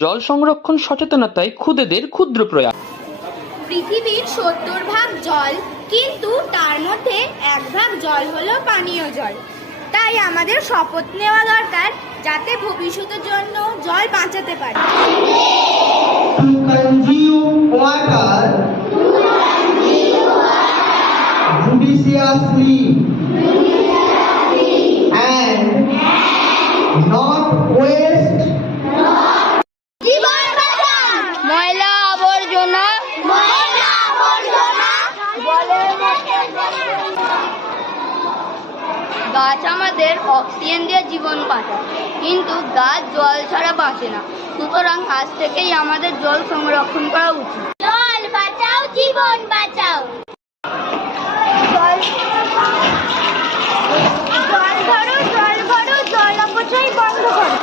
জল সংরক্ষণ সচেতনতায় খুদেদের ক্ষুদ্র প্রয়াস। পৃথিবীর 70 ভাগ জল, কিন্তু তার মধ্যে 1 ভাগ জল হলো পানীয় জল। তাই আমাদের শপথ নেওয়া দরকার, যাতে ভবিষ্যতের জন্য জল বাঁচাতে পারি। To consume water judiciously and not waste ময়লা আবর্জনা গাছ আমাদের অক্সিজেন দিয়ে জীবন বাঁচায়, কিন্তু গাছ জল ছাড়া বাঁচে না। সুতরাং আজ থেকেই আমাদের জল সংরক্ষণ করা উচিত। জল বাঁচাও, জীবন বাঁচাও। জল ধরো, জল ভরো, জল অপচয় বন্ধ করো।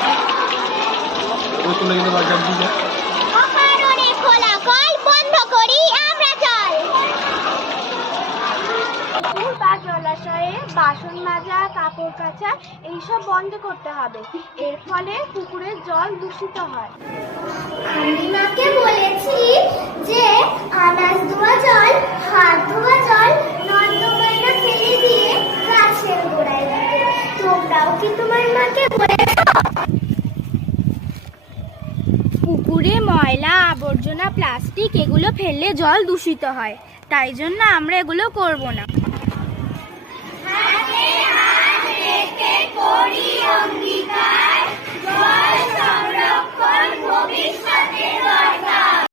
অকারণে খোলা কল বন্ধ করি আমরা জল। পুকুর বা জলাশয়ে বাসন মাজা, কাপড় কাচা এইসব বন্ধ করতে হবে। এর ফলে পুকুরের জল দূষিত হয়। আমি মাকে বলেছি যে আনাজ ধোয়া জল, হাত ধোয়া জল নর্দমায় না ফেলে দিয়ে গাছের গোড়ায় দিতে। তোমরাও কি তোমার মাকে বলেছো? পুকুরে ময়লা আবর্জনা, প্লাস্টিক এগুলো ফেললে জল দূষিত হয়, তাই জন্য আমরা এগুলো করব না। হাতে হাত রেখে করি অঙ্গীকার, জল সংরক্ষণ ভবিষ্যতের দরকার।